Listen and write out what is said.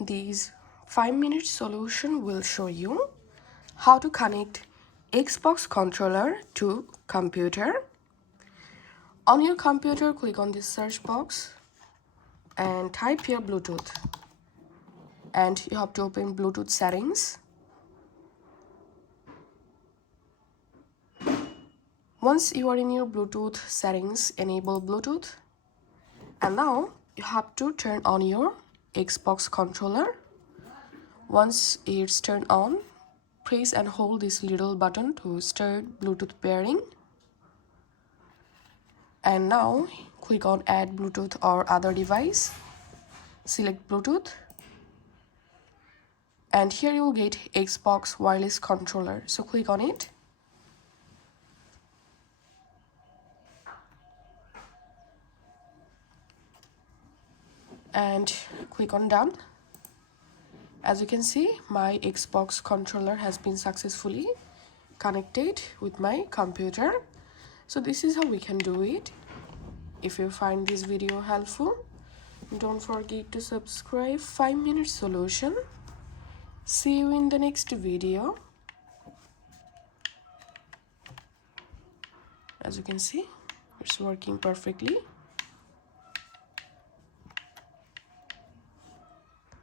This 5-minute solution will show you how to connect Xbox controller to computer. On your computer, click on this search box and type here Bluetooth. And you have to open Bluetooth settings. Once you are in your Bluetooth settings, enable Bluetooth. And now you have to turn on your Xbox controller. Once it's turned on, press and hold this little button to start Bluetooth pairing. And now click on add Bluetooth or other device. Select Bluetooth. And here you will get Xbox wireless controller. So click on it. And click on done. As you can see, my Xbox controller has been successfully connected with my computer. So this is how we can do it. If you find this video helpful, don't forget to subscribe. 5-minute solution. See you in the next video. As you can see, it's working perfectly.